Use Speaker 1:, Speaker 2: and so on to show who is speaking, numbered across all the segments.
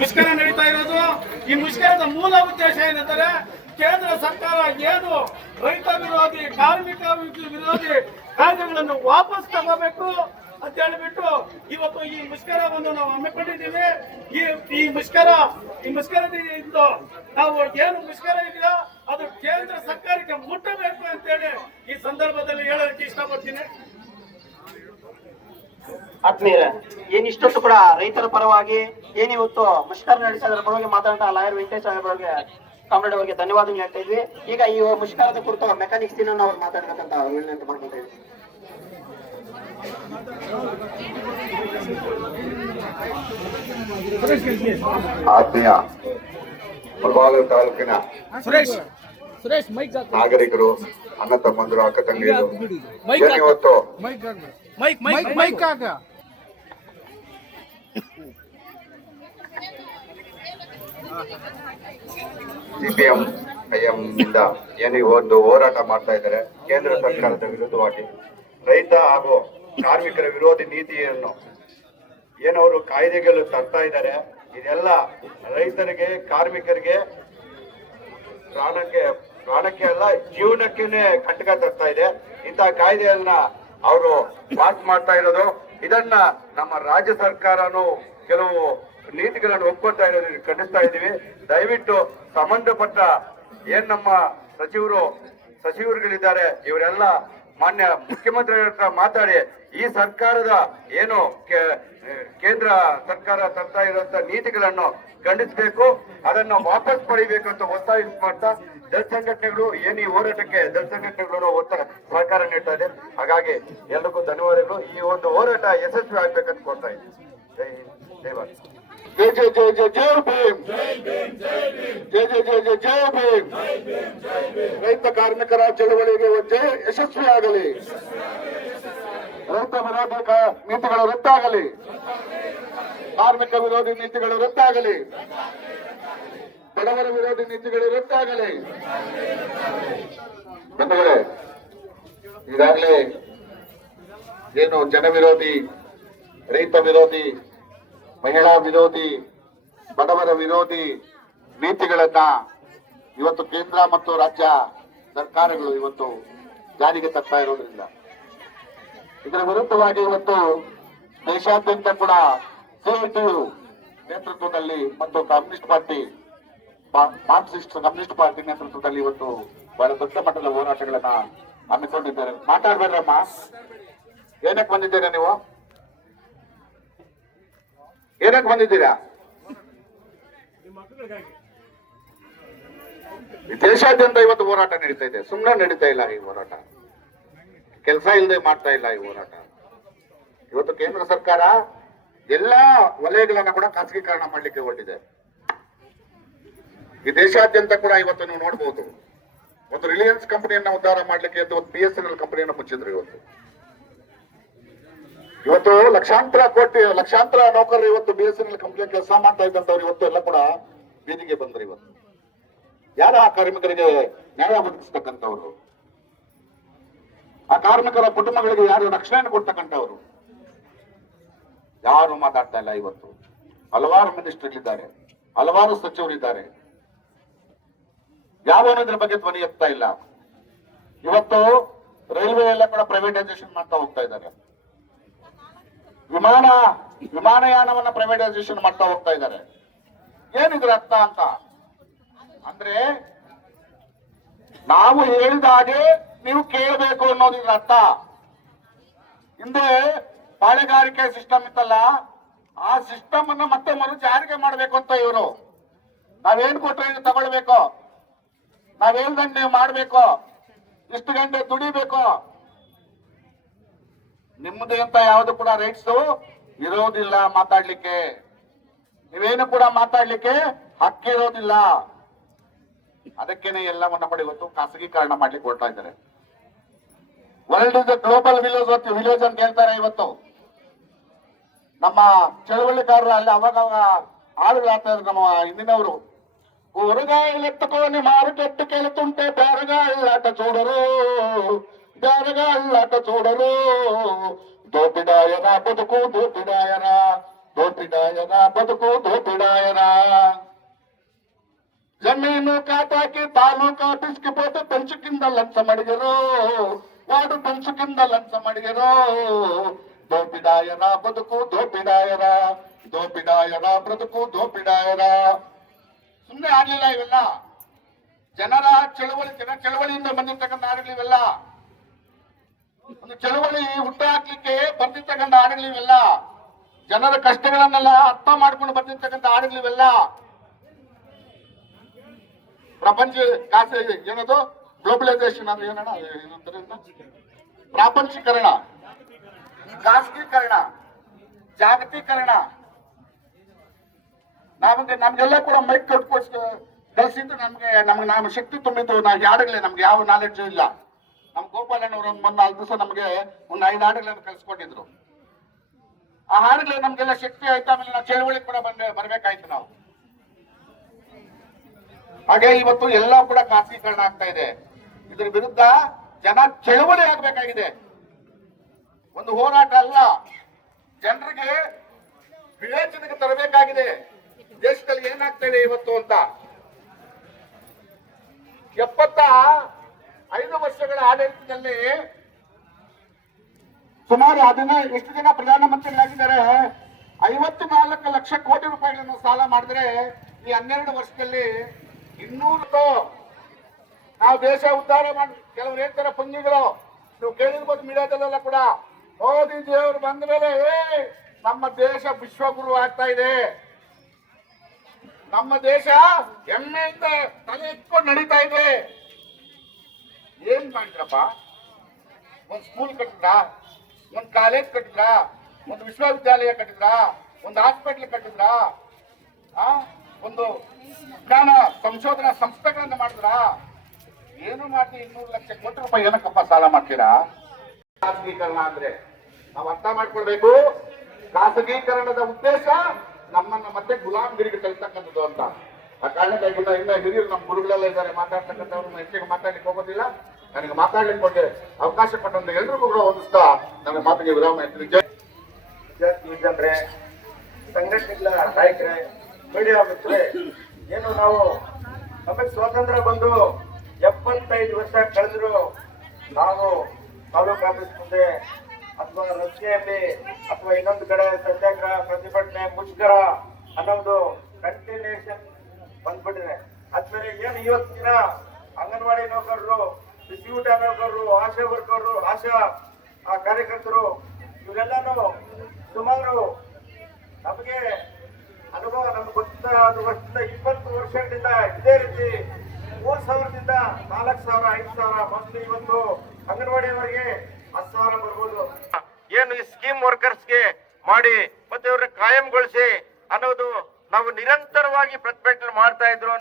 Speaker 1: ಮುಷ್ಕರ ನಡೀತಾ ಇರೋದು? ಈ ಮುಷ್ಕರದ ಮೂಲ ಉದ್ದೇಶ ಏನಂದ್ರೆ ಕೇಂದ್ರ ಸರ್ಕಾರ ಏನು ರೈತ ವಿರೋಧಿ, ಕಾರ್ಮಿಕ ವಿರೋಧಿ ಕಾಯ್ದೆಗಳನ್ನು ವಾಪಸ್ ತಗೋಬೇಕು ಅಂತ ಹೇಳಿಬಿಟ್ಟು ಇವತ್ತು ಈ ಮುಷ್ಕರವನ್ನು ನಾವು ಹಮ್ಮಿಕೊಂಡಿದ್ದೀವಿ. ಈ ಈ ಮುಷ್ಕರ, ಈ ಮುಷ್ಕರದಿಂದ ನಾವು ಏನು ಮುಷ್ಕರ ಇದೆಯೋ ಅದು ಕೇಂದ್ರ ಸರ್ಕಾರಕ್ಕೆ ಮುಟ್ಟಬೇಕು ಅಂತೇಳಿ ಈ ಸಂದರ್ಭದಲ್ಲಿ ಹೇಳೋದಕ್ಕೆ ಇಷ್ಟಪಡ್ತೀನಿ.
Speaker 2: ಆತ್ಮೀಯರೇ ಏನ್ ಇಷ್ಟೊತ್ತು ಕೂಡ ರೈತರ ಪರವಾಗಿ ಏನಿವತ್ತು ಮುಷ್ಕರ ನಡೆಸೋದ್ರ ಪರವಾಗಿ ಮಾತಾಡ್ತಾ ಲಾಯರ್ ವೆಂಕಟೇಶ್ ಸಾಹೇಬ್ ಅವರಿಗೆ ಕಾಮ್ರೇಡ್ ಅವರಿಗೆ ಧನ್ಯವಾದ ಹೇಳ್ತಾ ಇದ್ವಿ. ಈಗ ಈ ಮುಷ್ಕರದ ಕುರಿತು ಮೆಕ್ಯಾನಿಕ್ಸ್ ದಿನ ಅವ್ರು ಮಾತಾಡ್ಬೇಕಂತ ವಿನಂತಿ ಮಾಡ್ಕೊಳ್ತೇವೆ
Speaker 3: ಆತ್ಮೀಯ ಮುಳಬಾಗಿಲು ತಾಲೂಕಿನ
Speaker 1: ಸುರೇಶ್ ಸುರೇಶ್ ಮೈಕ್
Speaker 3: ನಾಗರಿಕರು ಅಣ್ಣ ತಮ್ಮಂದರು ಅಕ್ಕ ತಂಗಿಯರು ಮೈಕ್
Speaker 1: ಮೈಕ್ ಮೈಕ್ ಮೈಕ್ ಆಗ
Speaker 3: ಸಿಪಿಎಂ, ಐಎಂ ಇಂದ ಏನು ಒಂದು ಹೋರಾಟ ಮಾಡ್ತಾ ಇದ್ದಾರೆ, ಕೇಂದ್ರ ಸರ್ಕಾರದ ವಿರುದ್ಧವಾಗಿ ರೈತ ಹಾಗೂ ಕಾರ್ಮಿಕರ ವಿರೋಧಿ ನೀತಿಯನ್ನು ಏನವರು ಕಾಯ್ದೆಗಳು ತರ್ತಾ ಇದ್ದಾರೆ, ಇದೆಲ್ಲ ರೈತರಿಗೆ, ಕಾರ್ಮಿಕರಿಗೆ ಪ್ರಾಣಕ್ಕೆ ಪ್ರಾಣಕ್ಕೆ ಅಲ್ಲ ಜೀವನಕ್ಕೆ ಕಟ್ಟಕ ತರ್ತಾ ಇದೆ. ಇಂತಹ ಕಾಯ್ದೆಯನ್ನ ಅವರು ಪಾಸ್ ಮಾಡ್ತಾ ಇರೋದು. ಇದನ್ನ ನಮ್ಮ ರಾಜ್ಯ ಸರ್ಕಾರನು ಕೆಲವು ನೀತಿಗಳನ್ನು ಒಪ್ಕೊಳ್ತಾ ಇರೋದು ಖಂಡಿಸ್ತಾ ಇದ್ದೀವಿ. ದಯವಿಟ್ಟು ಸಂಬಂಧಪಟ್ಟ ಏನ್ ನಮ್ಮ ಸಚಿವರು, ಸಚಿವರುಗಳಿದ್ದಾರೆ, ಇವರೆಲ್ಲ ಮಾನ್ಯ ಮುಖ್ಯಮಂತ್ರಿಗಳ ಹತ್ರ ಮಾತಾಡಿ, ಈ ಸರ್ಕಾರದ ಏನು ಕೇಂದ್ರ ಸರ್ಕಾರ ತರ್ತಾ ಇರುವಂತ ನೀತಿಗಳನ್ನು ಖಂಡಿಸಬೇಕು, ಅದನ್ನು ವಾಪಸ್ ಪಡಿಬೇಕು ಅಂತ ಒತ್ತಾಯ ಮಾಡ್ತಾ ದಳ ಸಂಘಟನೆಗಳು ಏನು ಈ ಹೋರಾಟಕ್ಕೆ ದಳ ಸಂಘಟನೆಗಳು ಒಟ್ಟ ಸಹಕಾರ ನೀಡ್ತಾ ಇದೆ. ಹಾಗಾಗಿ ಎಲ್ರಿಗೂ ಧನ್ಯವಾದಗಳು. ಈ ಒಂದು ಹೋರಾಟ ಯಶಸ್ವಿ ಆಗ್ಬೇಕಂತ ಕೋರ್ತಾ ಇದ್ದೀನಿ. ಜೈ ಹಿಂದ್, ಜೈ ಭಾರತ್.
Speaker 4: ಜೈ ಜೈ ಜೈ ಜೈ ಜೈ ಭೀಮ್. ಜೈ ಭೀಮ್. ರೈತ ಕಾರ್ಮಿಕರ ಚಳವಳಿಗೆ ಯಶಸ್ವಿ ಆಗಲಿ. ರೈತ ವಿರೋಧಿ ನೀತಿಗಳು ರದ್ದಾಗಲಿ. ಕಾರ್ಮಿಕ ವಿರೋಧಿ ನೀತಿಗಳು ರದ್ದಾಗಲಿ. ಬಡವರ ವಿರೋಧಿ ನೀತಿಗಳು ರದ್ದಾಗಲಿ. ಬಂಧುಗಳೇ ಈಗಾಗಲೇ ಏನು ಜನ ವಿರೋಧಿ ರೈತ ವಿರೋಧಿ, ಮಹಿಳಾ ವಿರೋಧಿ, ಬಡವರ ವಿರೋಧಿ ನೀತಿಗಳನ್ನ ಇವತ್ತು ಕೇಂದ್ರ ಮತ್ತು ರಾಜ್ಯ ಸರ್ಕಾರಗಳು ಇವತ್ತು ಜಾರಿಗೆ ತರ್ತಾ ಇರೋದ್ರಿಂದ. ಇದರ ವಿರುದ್ಧವಾಗಿ ಇವತ್ತು ದೇಶಾದ್ಯಂತ ಕೂಡ ಸಿಐಟಿಯು ನೇತೃತ್ವದಲ್ಲಿ ಮತ್ತು communist party marxist communist party ನೇತೃತ್ವದಲ್ಲಿ ಇವತ್ತು ಬಹಳ ದೊಡ್ಡ ಮಟ್ಟದ ಹೋರಾಟಗಳನ್ನ ಹಮ್ಮಿಕೊಂಡಿದ್ದಾರೆ. ಮಾತಾಡ್ಬೇಡ್ರಮ್ಮ. ಏನಕ್ಕೆ ಬಂದಿದ್ದೀರಾ ನೀವು? ಏನಕ್ಕೆ ಬಂದಿದ್ದೀರಾ? ದೇಶಾದ್ಯಂತ ಇವತ್ತು ಹೋರಾಟ ನಡೀತಾ ಇದೆ. ಸುಮ್ಮನೆ ನಡೀತಾ ಇಲ್ಲ ಈ ಹೋರಾಟ. ಕೆಲಸ ಇಲ್ಲದೆ ಮಾಡ್ತಾ ಇಲ್ಲ ಈ ಹೋರಾಟ. ಇವತ್ತು ಕೇಂದ್ರ ಸರ್ಕಾರ ಎಲ್ಲಾ ವಲಯಗಳನ್ನ ಕೂಡ ಖಾಸಗೀಕರಣ ಮಾಡ್ಲಿಕ್ಕೆ ಹೊರಟಿದೆ. ಈ ದೇಶಾದ್ಯಂತ ಕೂಡ ಇವತ್ತು ನೀವು ನೋಡಬಹುದು ಒಂದು ರಿಲಯನ್ಸ್ ಕಂಪನಿಯನ್ನ ಉದ್ಧಾರ ಮಾಡ್ಲಿಕ್ಕೆ ಒಂದು ಬಿ ಎಸ್ ಎನ್ ಎಲ್ ಕಂಪನಿಯನ್ನ ಮುಚ್ಚಿದ್ರು ಇವತ್ತು. ಇವತ್ತು ಲಕ್ಷಾಂತರ ಕೋಟಿ, ಲಕ್ಷಾಂತರ ನೌಕರರು ಇವತ್ತು B S N L company ಕೆಲಸ ಮಾಡ್ತಾ ಇದ್ದಂತವ್ರು ಇವತ್ತು ಎಲ್ಲ ಕೂಡ ಬೀದಿಗೆ ಬಂದ್ರು ಇವತ್ತು. ಯಾರು ಆ ಕಾರ್ಮಿಕರಿಗೆ ನ್ಯಾಯ ಒದಗಿಸ್ತಕ್ಕಂಥವ್ರು? ಆ ಕಾರ್ಮಿಕರ ಕುಟುಂಬಗಳಿಗೆ ಯಾರು ರಕ್ಷಣೆಯನ್ನು ಕೊಡ್ತಕ್ಕಂಥವ್ರು? ಯಾರು ಮಾತಾಡ್ತಾ ಇಲ್ಲ ಇವತ್ತು. ಹಲವಾರು ಮಿನಿಸ್ಟರ್ ಇದ್ದಾರೆ ಹಲವಾರು ಸಚಿವರಿದ್ದಾರೆ. ಯಾವನು ಅನ್ನೋದ್ರ ಬಗ್ಗೆ ಧ್ವನಿ ಎತ್ತಾ ಇಲ್ಲ. ಇವತ್ತು ರೈಲ್ವೆ ಎಲ್ಲ ಕೂಡ ಪ್ರೈವೇಟೈಸೇಷನ್ ಮಾಡ್ತಾ ಹೋಗ್ತಾ ಇದ್ದಾರೆ. ವಿಮಾನ, ವಿಮಾನಯಾನವನ್ನ ಪ್ರೈವೇಟೈಸೇಷನ್ ಮಾಡ್ತಾ ಹೋಗ್ತಾ ಇದ್ದಾರೆ. ಏನಿದ್ರ ಅರ್ಥ ಅಂತ? ಅಂದ್ರೆ ನಾವು ಹೇಳಿದ ಹಾಗೆ ನೀವು ಕೇಳಬೇಕು ಅನ್ನೋದಿದ್ರ ಅರ್ಥ. ಹಿಂದೆ ಪಾಳೆಗಾರಿಕೆ ಸಿಸ್ಟಮ್ ಇತ್ತಲ್ಲ, ಆ ಸಿಸ್ಟಮ್ ಅನ್ನ ಮತ್ತೆ ಮರು ಜಾರಿಗೆ ಮಾಡಬೇಕು ಅಂತ ಇವರು. ನಾವೇನ್ ಕೊಟ್ಟರೆ ತಗೊಳ್ಬೇಕು? ನಾವ್ ಹೇಳ್ದಂಗೆ ನೀವು ಮಾಡ್ಬೇಕು? ಇಷ್ಟು ಗಂಟೆ ದುಡಿಬೇಕು? ನಿಮ್ಮದು ಅಂತ ಯಾವುದು ಕೂಡ ರೈಟ್ಸ್ ಇರೋದಿಲ್ಲ ಮಾತಾಡ್ಲಿಕ್ಕೆ. ನೀವೇನು ಕೂಡ ಮಾತಾಡ್ಲಿಕ್ಕೆ ಹಕ್ಕಿರೋದಿಲ್ಲ ಅದಕ್ಕೇನೆ ಎಲ್ಲವನ್ನ ಮಾಡಿ ಇವತ್ತು ಖಾಸಗೀಕರಣ ಮಾಡ್ಲಿಕ್ಕೆ ಕೊಡ್ತಾ ಇದ್ದಾರೆ. World is global village village ಅಂತ ಹೇಳ್ತಾರೆ ಇವತ್ತು. ನಮ್ಮ ಚಳುವಳಿಕಾರರು ಅಲ್ಲಿ ಅವಾಗ ಆಳುಗಳಾಗ್ತಾ ಇದ್ರು ನಮ್ಮ ಹಿಂದಿನವರು. కూరగాయలు ఎత్తుకొని మార్కెట్కి బేరగాళ్ళట చూడరు బేరగాళ్ళట చూడరు. దోపిడాయనా బతుకు దోపిడాయనా దోపిడాయనా బతుకు దోపిడాయనా. జమీను ఖాతాకి తాలూకా ఆఫీస్కి పోతే పెంచు కింద లంచం అడిగరు వాడు పెంచు కింద లంచం అడిగరు. దోపిడాయనా బతుకు దోపిడాయరా దోపిడాయనా బ్రతుకు దోపిడాయరా ಸುಮ್ಮನೆ ಆಗ್ಲಿಲ್ಲ ಇವೆಲ್ಲ. ಜನರ ಚಳವಳಿ ಜನ ಚಳವಳಿಯಿಂದ ಬಂದಿರ್ತಕ್ಕಂಥ ಹಾಡುಗಳಿವೆಲ್ಲ ಒಂದು ಚಳವಳಿ ಹುಟ್ಟು ಹಾಕ್ಲಿಕ್ಕೆ ಬಂದಿರ್ತಕ್ಕಂಥ ಹಾಡುಗಳು ಇವೆಲ್ಲ. ಜನರ ಕಷ್ಟಗಳನ್ನೆಲ್ಲ ಅರ್ಥ ಮಾಡ್ಕೊಂಡು ಬಂದಿರ್ತಕ್ಕಂಥ ಹಾಡುಗಳಿವೆಲ್ಲ ಪ್ರಪಂಚ ಖಾಸಗಿ ಏನದು? ಗ್ಲೋಬಲೈಸೇಷನ್ ಅಂದ್ರೆ ಏನಣ್ಣ? ಪ್ರಾಪಂಚೀಕರಣ. ಖಾಸಗೀಕರಣ. ಜಾಗತೀಕರಣ. ನಮಗೆ ನಮ್ಗೆಲ್ಲ ಕೂಡ ಮೈಕ್ ಕಟ್ಕೊಸ್ ಕಲಿಸಿದ್ದು ನಮ್ಗೆ ನಮ್ಗೆ ನಾವು ಶಕ್ತಿ ತುಂಬಿದ್ದು ನಾವು ಹಾಡುಗಳೇ, ನಮ್ಗೆ ಯಾವ ನಾಲೆಡ್ಜ್ ಇಲ್ಲ. ನಮ್ ಗೋಪಾಲಣ್ಣವ್ರು ಒಂದ್ ಮೊನ್ನೆ ನಾಲ್ಕು ದಿವಸ ನಮ್ಗೆ ಒಂದ್ ಐದು ಹಾಡುಗಳನ್ನು ಕಲಿಸ್ಕೊಟ್ಟಿದ್ರು ಆ ಹಾಡುಗಳ ನಮ್ಗೆಲ್ಲ ಶಕ್ತಿ ಆಯ್ತು, ಆಮೇಲೆ ನಾವು ಚಳವಳಿ ಕೂಡ ಬಂದ ಬರ್ಬೇಕಾಯ್ತು ನಾವು. ಹಾಗೆ ಇವತ್ತು ಎಲ್ಲ ಕೂಡ ಖಾಸಗೀಕರಣ ಆಗ್ತಾ ಇದೆ. ಇದ್ರ ವಿರುದ್ಧ ಜನ ಚಳವಳಿ ಆಗ್ಬೇಕಾಗಿದೆ. ಒಂದು ಹೋರಾಟ ಅಲ್ಲ. ಜನರಿಗೆ ವಿವೇಚನೆಗೆ ತರಬೇಕಾಗಿದೆ. ದೇಶದಲ್ಲಿ ಏನಾಗ್ತಾ ಇದೆ ಇವತ್ತು ಅಂತ? ಎಪ್ಪತ್ತ ಐದು ವರ್ಷಗಳ ಆಡಳಿತದಲ್ಲಿ ಸುಮಾರು ಅದನ್ನ ಎಷ್ಟು ಜನ ಪ್ರಧಾನಮಂತ್ರಿಗಳಾಗಿದ್ದಾರೆ? ಐವತ್ತು ನಾಲ್ಕು ಲಕ್ಷ ಕೋಟಿ ರೂಪಾಯಿಗಳನ್ನು ಸಾಲ ಮಾಡಿದ್ರೆ ಈ ಹನ್ನೆರಡು ವರ್ಷದಲ್ಲಿ ಇನ್ನೂರು ನಾವು ದೇಶ ಉದ್ಧಾರ ಮಾಡಿ ಕೆಲವರು ಹೇಳ್ತಾರೆ ಪುಂಜಿಗಳು ನೀವು ಕೇಳಿರ್ಬೋದು ಮೀಡಿಯಾದಲ್ಲೆಲ್ಲ ಕೂಡ. ಮೋದಿ ದೇವರು ಬಂದ ಮೇಲೆ ನಮ್ಮ ದೇಶ ವಿಶ್ವಗುರು ಆಗ್ತಾ ಇದೆ. ನಮ್ಮ ದೇಶ ಹೆಮ್ಮೆಯಿಂದ ತಲೆ ಇಟ್ಕೊಂಡು ನಡೀತಾ ಇದೆ. ಏನ್ ಮಾಡಿದ್ರಪ್ಪ? ಒಂದ್ ಸ್ಕೂಲ್ ಕಟ್ಟಿದ್ರಾ? ಒಂದ್ ಕಾಲೇಜ್ ಕಟ್ಟಿದ್ರಾ? ಒಂದು ವಿಶ್ವವಿದ್ಯಾಲಯ ಕಟ್ಟಿದ್ರಾ? ಒಂದು ಹಾಸ್ಪಿಟ್ಲ್ ಕಟ್ಟಿದ್ರಾ? ಆ? ಒಂದು ವಿಜ್ಞಾನ ಸಂಶೋಧನಾ ಸಂಸ್ಥೆಗಳನ್ನ ಮಾಡಿದ್ರಾ? ಏನು ಮಾಡಿ ಇನ್ನೂರು ಲಕ್ಷ ಕೋಟಿ ರೂಪಾಯಿ ಏನಕ್ಕಪ್ಪ ಸಾಲ ಮಾಡ್ತೀರಾ? ಖಾಸಗೀಕರಣ ಅಂದ್ರೆ ನಾವು ಅರ್ಥ ಮಾಡ್ಕೊಳ್ಬೇಕು. ಖಾಸಗೀಕರಣದ ಉದ್ದೇಶ ನಮ್ಮನ್ನ ಮತ್ತೆ ಗುಲಾಮಗಿರಿಗೆ ತಳ್ತಕ್ಕಂಥದ್ದು ಅಂತ. ಆ ಕಾರಣಕ್ಕಾಗಿ ಇನ್ನ ಹಿರಿಯರು ನಮ್ಮ ಗುರುಗಳೆಲ್ಲ ಇದ್ದಾರೆ ಮಾತಾಡ್ತಕ್ಕಂಥವ್ರನ್ನ ಹೆಚ್ಚಿಗೆ ಮಾತಾಡ್ಲಿಕ್ಕೆ ಹೋಗೋದಿಲ್ಲ. ನನಗೆ ಮಾತಾಡ್ಲಿಕ್ಕೆ ಕೊಟ್ಟೆ ಅವಕಾಶ ಕೊಟ್ಟಂತ ಎಲ್ರಿಗೂ ಕೂಡ ಹೊಂದಿಸ್ತಾ ನನ್ನ ಮಾತಿಗೆ ವಿರಾಮ ಇರ್ತೀನಿ ಜೈ
Speaker 5: ಜನರೇ ಸಂಘಟನೆಗಳ ನಾಯಕರೇ ಮೀಡಿಯಾ ಮಿತ್ರರೇ, ಏನು ನಾವು ನಮಗೆ ಸ್ವಾತಂತ್ರ್ಯ ಬಂದು ಎಪ್ಪತ್ತೈದು ವರ್ಷ ಕಳೆದ್ರು ನಾವು ತಾಲೂಕು ಆಫೀಸ್ ಮುಂದೆ ಅಥವಾ ರಸ್ತೆಯಲ್ಲಿ ಅಥವಾ ಇನ್ನೊಂದು ಕಡೆ ಸತ್ಯಾಗ್ರಹ ಪ್ರತಿಭಟನೆ, ಮುಷ್ಕರ ಅನ್ನೋದು ಕಂಟಿನ್ಯೂಷನ್ ಬಂದ್ಬಿಟ್ಟಿದೆ. ಆದ್ಮೇಲೆ ಏನು ಇವತ್ತಿನ ಅಂಗನವಾಡಿ ನೌಕರರು ಡಿಸ್ಟ್ರಿಬ್ಯೂಟ ನೌಕರರು, ಆಶಾ ವರ್ಕರ್ರು, ಆಶಾ ಕಾರ್ಯಕರ್ತರು, ಇವರೆಲ್ಲಾನು ಸುಮಾರು ನಮಗೆ ಅನುಭವ ನಮ್ಗೆ ಗೊತ್ತಾದ ವರ್ಷದಿಂದ ಇಪ್ಪತ್ತು ವರ್ಷಗಳಿಂದ ಇದೇ ರೀತಿ ಮೂರು ಸಾವಿರದಿಂದ ನಾಲ್ಕು ಸಾವಿರ, ಐದು ಸಾವಿರ, ಮೊದಲು ಇವತ್ತು ಅಂಗನವಾಡಿಯವರಿಗೆ
Speaker 6: ಏನು ಈ ಸ್ಕೀಮ್ ವರ್ಕರ್ಸ್ಗೆ ಮಾಡಿ ಮತ್ತೆ ಇವ್ರನ್ನ ಕಾಯಂಗೊಳಿಸಿ ಅನ್ನೋದು ನಾವು ನಿರಂತರವಾಗಿ ಪ್ರತಿಭಟನೆ ಮಾಡ್ತಾ ಇದ್ರು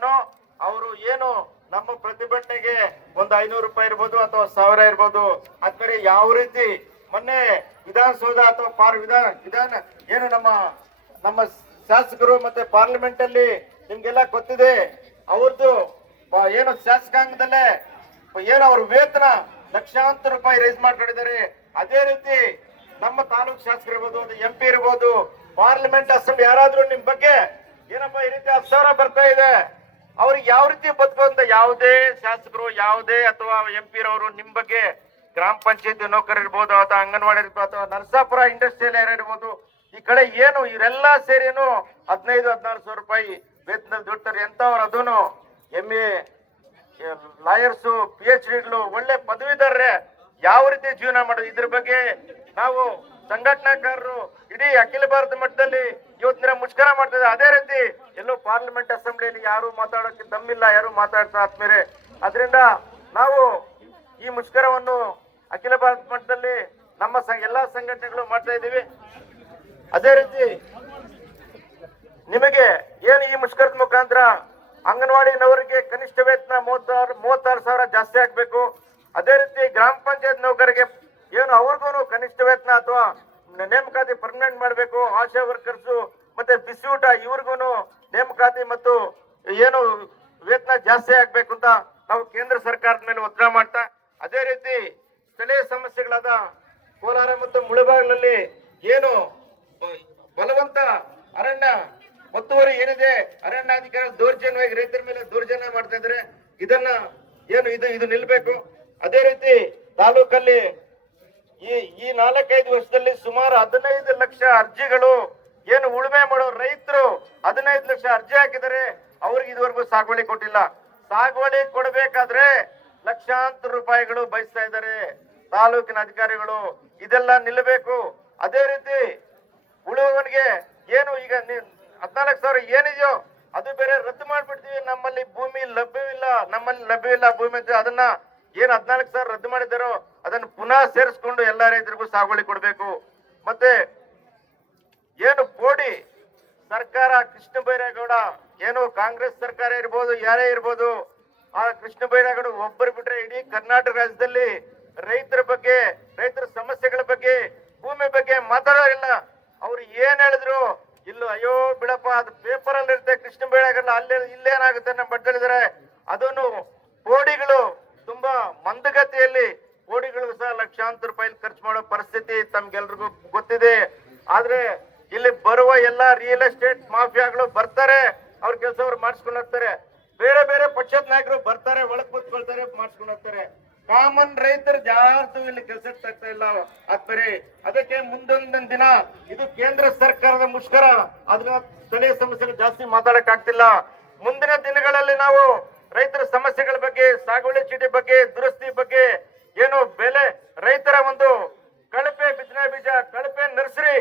Speaker 6: ಅವರು ಏನು ನಮ್ಮ ಪ್ರತಿಭಟನೆಗೆ ಒಂದು ಐನೂರು ರೂಪಾಯಿ ಇರ್ಬೋದು ಅಥವಾ ಸಾವಿರ ಇರ್ಬೋದು. ಅದ್ಮೇಲೆ ಯಾವ ರೀತಿ ಮೊನ್ನೆ ವಿಧಾನಸೌಧ ಅಥವಾ ಪಾರ್ ವಿಧಾನ ವಿಧಾನ, ಏನು ನಮ್ಮ ನಮ್ಮ ಶಾಸಕರು ಮತ್ತೆ ಪಾರ್ಲಿಮೆಂಟ್ ಅಲ್ಲಿ ನಿಮ್ಗೆಲ್ಲ ಗೊತ್ತಿದೆ. ಅವ್ರದ್ದು ಏನು ಶಾಸಕಾಂಗದಲ್ಲೇ ಏನು ಅವ್ರ ವೇತನ ಲಕ್ಷಾಂತರ ರೂಪಾಯಿ ರೈಸ್ ಮಾಡ್ಕೊಂಡಿದ್ದಾರೆ. ಅದೇ ರೀತಿ ನಮ್ಮ ತಾಲೂಕು ಶಾಸಕರು ಇರ್ಬೋದು ಎಂ ಪಿ ಇರ್ಬೋದು ಪಾರ್ಲಿಮೆಂಟ್ ಅಸೆಂಬ್ಲಿ ಯಾರಾದ್ರೂ ನಿಮ್ ಬಗ್ಗೆ ಏನಪ್ಪ ಈ ರೀತಿ ಸಾವಿರ ಬರ್ತಾ ಇದೆ? ಅವ್ರಿಗೆ ಯಾವ ರೀತಿ ಬದುಕುವಂತ ಯಾವುದೇ ಶಾಸಕರು, ಯಾವುದೇ ಅಥವಾ ಎಂ ಪಿ ರವರು ನಿಮ್ ಬಗ್ಗೆ ಗ್ರಾಮ ಪಂಚಾಯತ್ ನೌಕರರು ಇರ್ಬೋದು, ಅಥವಾ ಅಂಗನವಾಡಿ ಇರ್ಬೋದು, ಅಥವಾ ನರಸಾಪುರ ಇಂಡಸ್ಟ್ರಿಯಲ್ ಏರಿಯಾ ಇರ್ಬೋದು, ಈ ಕಡೆ ಏನು ಇವರೆಲ್ಲ ಸೇರಿನು ಹದಿನೈದು, ಹದಿನಾರು ಸಾವಿರ ರೂಪಾಯಿ ವೇತನ ದುಡ್ತಾರೆ ಎಂತವ್ರು ಅದೂನು M A lawyers P H ಡಿಗಳು ಒಳ್ಳೆ ಪದವೀಧರರೇ. ಯಾವ ರೀತಿ ಜೀವನ ಮಾಡೋದು? ಇದ್ರ ಬಗ್ಗೆ ನಾವು ಸಂಘಟನಾಕಾರರು ಇಡೀ ಅಖಿಲ ಭಾರತ ಮಟ್ಟದಲ್ಲಿ ಇವತ್ತಿನ ಮುಷ್ಕರ ಮಾಡ್ತಿದ್ದಾರೆ. ಅದೇ ರೀತಿ ಎಲ್ಲೋ ಪಾರ್ಲಿಮೆಂಟ್ ಅಸೆಂಬ್ಲಿಯಲ್ಲಿ ಯಾರು ಮಾತಾಡೋಕೆ ತಮ್ಮಿಲ್ಲ ಯಾರು ಮಾತಾಡ್ತಾ ಆದ್ಮೇಲೆ ಅದರಿಂದ ನಾವು ಈ ಮುಷ್ಕರವನ್ನು ಅಖಿಲ ಭಾರತ ಮಟ್ಟದಲ್ಲಿ ನಮ್ಮ ಎಲ್ಲಾ ಸಂಘಟನೆಗಳು ಮಾಡ್ತಾ ಇದ್ದೀವಿ. ಅದೇ ರೀತಿ ನಿಮಗೆ ಏನು ಈ ಮುಷ್ಕರದ ಮುಖಾಂತರ ಅಂಗನವಾಡಿನವರಿಗೆ ಕನಿಷ್ಠ ವೇತನ ಮೂವತ್ತಾರು ಮೂವತ್ತಾರು ಸಾವಿರ ಜಾಸ್ತಿ ಆಗ್ಬೇಕು. ಅದೇ ರೀತಿ ಗ್ರಾಮ ಪಂಚಾಯತ್ ನೌಕರಿಗೆ ಏನು ಅವ್ರಿಗೂ ಕನಿಷ್ಠ ವೇತನ ಅಥವಾ ನೇಮಕಾತಿ ಪರ್ಮನೆಂಟ್ ಮಾಡಬೇಕು, ಆಶಾ ವರ್ಕರ್ಸು ಮತ್ತೆ ಬಿಸಿಯೂಟ ಇವ್ರಿಗೂ ನೇಮಕಾತಿ ಮತ್ತು ಏನು ವೇತನ ಜಾಸ್ತಿ ಆಗ್ಬೇಕು ಅಂತ ನಾವು ಕೇಂದ್ರ ಸರ್ಕಾರದ ಮೇಲೆ ಒತ್ತಡ ಮಾಡ್ತಾ, ಅದೇ ರೀತಿ ಸ್ಥಳೀಯ ಸಮಸ್ಯೆಗಳಾದ ಕೋಲಾರ ಮತ್ತು ಮುಳಬಾಗಿಲಲ್ಲಿ ಏನು ಬಲವಂತ ಅರಣ್ಯ ಒತ್ತುವರಿ ಏನಿದೆ ಅರಣ್ಯಾಧಿಕಾರಿ ದೌರ್ಜನ್ಯವಾಗಿ ರೈತರ ಮೇಲೆ ದೌರ್ಜನ್ಯ ಮಾಡ್ತಾ ಇದ್ರೆ ಇದನ್ನ ಏನು ಇದು ಇದು ನಿಲ್ಬೇಕು? ಅದೇ ರೀತಿ ತಾಲೂಕಲ್ಲಿ ಈ ಈ ನಾಲ್ಕೈದು ವರ್ಷದಲ್ಲಿ ಸುಮಾರು ಹದಿನೈದು ಲಕ್ಷ ಅರ್ಜಿಗಳು, ಏನು ಉಳುಮೆ ಮಾಡೋ ರೈತರು ಹದಿನೈದು ಲಕ್ಷ ಅರ್ಜಿ ಹಾಕಿದರೆ ಅವ್ರಿಗೆ ಇದುವರೆಗೂ ಸಾಗುವಳಿ ಕೊಟ್ಟಿಲ್ಲ. ಸಾಗುವಳಿ ಕೊಡಬೇಕಾದ್ರೆ ಲಕ್ಷಾಂತರ ರೂಪಾಯಿಗಳು ಬಯಸ್ತಾ ಇದ್ದಾರೆ ತಾಲೂಕಿನ ಅಧಿಕಾರಿಗಳು. ಇದೆಲ್ಲ ನಿಲ್ಲಬೇಕು. ಅದೇ ರೀತಿ ಉಳುವವನಿಗೆ ಏನು ಈಗ ಹದಿನಾಲ್ಕು ಸಾವಿರ ಏನಿದೆಯೋ ಅದು ಬೇರೆ ರದ್ದು ಮಾಡ್ಬಿಡ್ತೀವಿ. ನಮ್ಮಲ್ಲಿ ಭೂಮಿ ಲಭ್ಯವಿಲ್ಲ, ನಮ್ಮಲ್ಲಿ ಲಭ್ಯವಿಲ್ಲ ಭೂಮಿ ಅಂತ ಅದನ್ನ ಏನ್ ಹದಿನಾಲ್ಕು ಸಾವಿರ ರದ್ದು ಮಾಡಿದಾರೋ ಅದನ್ನು ಪುನಃ ಸೇರಿಸ್ಕೊಂಡು ಎಲ್ಲಾ ರೈತರಿಗೂ ಸಾಗುವಳಿ ಕೊಡಬೇಕು. ಮತ್ತೆ ಏನು ಕೋಡಿ ಸರ್ಕಾರ ಕೃಷ್ಣ ಬೈರೇಗೌಡ ಏನು ಕಾಂಗ್ರೆಸ್ ಸರ್ಕಾರ ಇರ್ಬೋದು, ಯಾರೇ ಇರ್ಬೋದು, ಆ ಕೃಷ್ಣ ಬೈರೇಗೌಡ ಒಬ್ಬರು ಬಿಟ್ರೆ ಇಡೀ ಕರ್ನಾಟಕ ರಾಜ್ಯದಲ್ಲಿ ರೈತರ ಬಗ್ಗೆ, ರೈತರ ಸಮಸ್ಯೆಗಳ ಬಗ್ಗೆ, ಭೂಮಿ ಬಗ್ಗೆ ಮಾತಾಡೋರಿಲ್ಲ. ಅವ್ರು ಏನ್ ಹೇಳಿದ್ರು? ಇಲ್ಲೂ, ಅಯ್ಯೋ, ಬಿಡಪ್ಪ, ಅದು ಪೇಪರ್ ಅಲ್ಲಿ ಇರುತ್ತೆ, ಕೃಷ್ಣ ಬೇಳೆಗಳನ್ನ ಅಲ್ಲೇ ಇಲ್ಲೇನಾಗುತ್ತೆ ನಮ್ಮ ಬಡ್ಡಿದ್ರೆ ಅದನ್ನು ಕೋಡಿಗಳು, ತುಂಬಾ ಮಂದಗತಿಯಲ್ಲಿ ಕೋಡಿಗಳು ಸಹ ಲಕ್ಷಾಂತರ ರೂಪಾಯಿ ಖರ್ಚು ಮಾಡೋ ಪರಿಸ್ಥಿತಿ ತಮ್ಗೆಲ್ರಿಗೂ ಗೊತ್ತಿದೆ. ಆದ್ರೆ ಇಲ್ಲಿ ಬರುವ ಎಲ್ಲಾ ರಿಯಲ್ ಎಸ್ಟೇಟ್ ಮಾಫಿಯಾಗಳು ಬರ್ತಾರೆ, ಅವ್ರ ಕೆಲಸ ಅವ್ರು ಮಾಡಿಸ್ಕೊಂಡು ಹೋಗ್ತಾರೆ. ಬೇರೆ ಬೇರೆ ಪಕ್ಷದ ನಾಯಕರು ಬರ್ತಾರೆ, ಒಳಗ್ ಕೂತ್ಕೊಳ್ತಾರೆ, ಮಾಡಿಸ್ಕೊಂಡು ಹೋಗ್ತಾರೆ. ಕಾಮನ್ ರೈತರ ಜಾಸ್ತಿ ಇಲ್ಲಿ ಕೆಲಸ ಆಗ್ತಾ ಇಲ್ಲ. ಆದ್ಮೇಲೆ ಅದಕ್ಕೆ ಮುಂದೊಂದೊಂದ್ ದಿನ ಇದು ಕೇಂದ್ರ ಸರ್ಕಾರದ ಮುಷ್ಕರ. ಅದನ್ನ ಸ್ಥಳೀಯ ಸಮಸ್ಯೆಗಳು ಜಾಸ್ತಿ ಮಾತಾಡಕ್ ಆಗ್ತಿಲ್ಲ. ಮುಂದಿನ ದಿನಗಳಲ್ಲಿ ನಾವು ರೈತರ ಸಮಸ್ಯೆಗಳ ಬಗ್ಗೆ, ಸಾಗುವಳಿ ಚೀಟಿ ಬಗ್ಗೆ, ದುರಸ್ತಿ ಬಗ್ಗೆ ಏನು ಬೆಲೆ ರೈತರ ಒಂದು ಕಳಪೆ ಬಿತ್ತನೆ ಬೀಜ, ಕಳಪೆ ನರ್ಸರಿ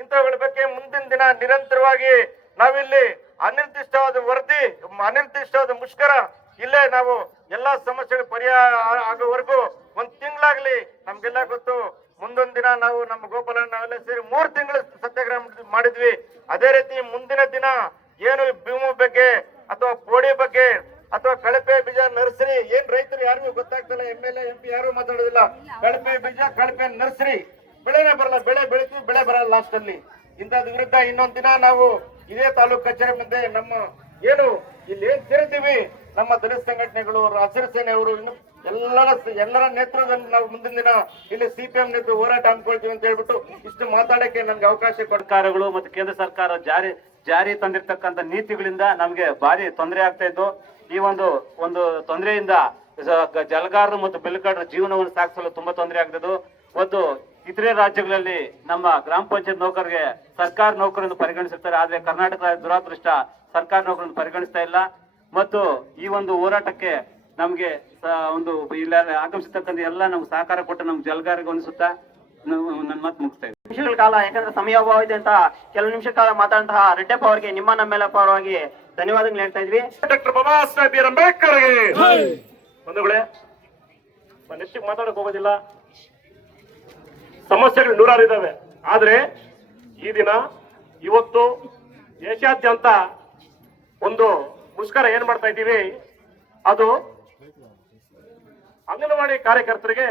Speaker 6: ಇಂಥವುಗಳ ಬಗ್ಗೆ ಮುಂದಿನ ದಿನ ನಿರಂತರವಾಗಿ ನಾವಿಲ್ಲಿ ಅನಿರ್ದಿಷ್ಟವಾದ ವರದಿ, ಅನಿರ್ದಿಷ್ಟವಾದ ಮುಷ್ಕರ ಇಲ್ಲೇ ನಾವು ಎಲ್ಲಾ ಸಮಸ್ಯೆಗಳು ಪರಿಹಾರ ಆಗೋವರೆಗೂ ಒಂದ್ ತಿಂಗಳಾಗ್ಲಿ ನಮ್ಗೆಲ್ಲ ಗೊತ್ತು. ಮುಂದೊಂದ್ ದಿನ ನಾವು ನಮ್ಮ ಗೋಪಾಲ ನಾವೆಲ್ಲ ಸೇರಿ ಮೂರ್ ತಿಂಗಳು ಸತ್ಯಾಗ್ರಹ ಮಾಡಿದ್ವಿ- ಅದೇ ರೀತಿ ಮುಂದಿನ ದಿನ ಏನು ಭೀಮು ಭೂಮಿ ಬಗ್ಗೆ ಅಥವಾ ಪೋಡಿ ಬಗ್ಗೆ ಅಥವಾ ಕಳಪೆ ಬೀಜ ನರ್ಸರಿ ಏನ್ ರೈತರು ಯಾರಿಗೂ ಗೊತ್ತಾಗ್ತಲ್ಲ ಎಂ ಎಲ್ ಎಂ ಪಿ ಯಾರು ಮಾತಾಡೋದಿಲ್ಲ. ಕಳಪೆ ಬೀಜ, ಕಳಪೆ ನರ್ಸರಿ ಬೆಳೆನೇ ಬರಲ್ಲ, ಬೆಳೆ ಬೆಳಿತೀವಿ ಬೆಳೆ ಬರಲ್ಲ ಲಾಸ್ಟ್ ಅಲ್ಲಿ ಇಂಥದ್ ವಿರುದ್ಧ ಇನ್ನೊಂದ್ ದಿನ ನಾವು ಇದೇ ತಾಲೂಕು ಕಚೇರಿ ಮುಂದೆ ನಮ್ಮ ಏನು ಇಲ್ಲಿ ಏನ್ ಸೇರಿದ್ದೀವಿ ನಮ್ಮ ದಲಿತ ಸಂಘಟನೆಗಳು ಹಸಿರು ಸೇನೆಯವರು ಇನ್ನು ಎಲ್ಲರ ಎಲ್ಲರ ನೇತೃತ್ವದಲ್ಲಿ ನಾವು ಮುಂದಿನ ದಿನ ಇಲ್ಲಿ ಸಿಪಿಎಂ ನೇತೃ ಹೋರಾಟ ಹಮ್ಮಿಕೊಳ್ತೀವಿ ಅಂತ ಹೇಳ್ಬಿಟ್ಟು ಇಷ್ಟು ಮಾತಾಡಕ್ಕೆ ನನ್ಗೆ ಅವಕಾಶ
Speaker 7: ಸರ್ಕಾರಗಳು ಮತ್ತು ಕೇಂದ್ರ ಸರ್ಕಾರ ಜಾರಿ ಜಾರಿ ತಂದಿರ್ತಕ್ಕಂಥ ನೀತಿಗಳಿಂದ ನಮಗೆ ಭಾರಿ ತೊಂದರೆ ಆಗ್ತಾ ಇದ್ದು, ಈ ಒಂದು ಒಂದು ತೊಂದರೆಯಿಂದ ಜಲಗಾರರು ಮತ್ತು ಬೆಲ್ಗಾರರ ಜೀವನವನ್ನು ಸಾಗಿಸಲು ತುಂಬಾ ತೊಂದರೆ ಆಗ್ತದ್ದು ಒಂದು ಇತರೆ ರಾಜ್ಯಗಳಲ್ಲಿ ನಮ್ಮ ಗ್ರಾಮ ಪಂಚಾಯತ್ ನೌಕರಿಗೆ ಸರ್ಕಾರ ನೌಕರನ್ನು ಪರಿಗಣಿಸುತ್ತಾರೆ ಆದ್ರೆ ಕರ್ನಾಟಕ ದುರಾದೃಷ್ಟ ಸರ್ಕಾರ ನೌಕರನ್ನು ಪರಿಗಣಿಸ್ತಾ ಇಲ್ಲ. ಮತ್ತು ಈ ಒಂದು ಹೋರಾಟಕ್ಕೆ ನಮಗೆ ಒಂದು ಇಲ್ಲ ಆಗಮಿಸಿರ್ತಕ್ಕಂಥ ಎಲ್ಲ ನಮ್ಗೆ ಸಹಕಾರ ಕೊಟ್ಟ ನಮ್ಗೆ ಜಲಗಾರಿಗೆ ಅನಿಸುತ್ತಾ ನನ್ನ ಮಾತು ಮುಗಿಸ್ತಾ ಇದ್ದೀನಿ.
Speaker 2: ನಿಮಿಷಗಳ ಕಾಲ ಯಾಕಂದ್ರೆ ಸಮಯ ಅಭಾವ ಇದೆ ಅಂತ ಕೆಲವು ನಿಮಿಷ ಕಾಲ ಮಾತಾಡಿದಂತಹ ರೆಡ್ಡಪ್ಪ ಅವರಿಗೆ ನಿಮ್ಮ ನಮ್ಮೆಲ್ಲ ಪರವಾಗಿ ಧನ್ಯವಾದಗಳು ಹೇಳ್ತಾ ಇದ್ವಿ.
Speaker 1: ಡಾಕ್ಟರ್ ಬಾಬಾ ಸಾಹೇಬ್ ಅಂಬೇಡ್ಕರ್ ಬಂಧುಗಳೇ ಹೆಚ್ಚಿಗೆ ಮಾತಾಡಕ್ ಹೋಗೋದಿಲ್ಲ. ಸಮಸ್ಯೆಗಳು ನೂರಾರು ಇದಾವೆ. ಆದ್ರೆ ಈ ದಿನ ಇವತ್ತು ದೇಶಾದ್ಯಂತ ಒಂದು ಮುಷ್ಕರ ಏನ್ ಮಾಡ್ತಾ ಇದ್ದೀವಿ? ಅದು ಅಂಗನವಾಡಿ ಕಾರ್ಯಕರ್ತರಿಗೆ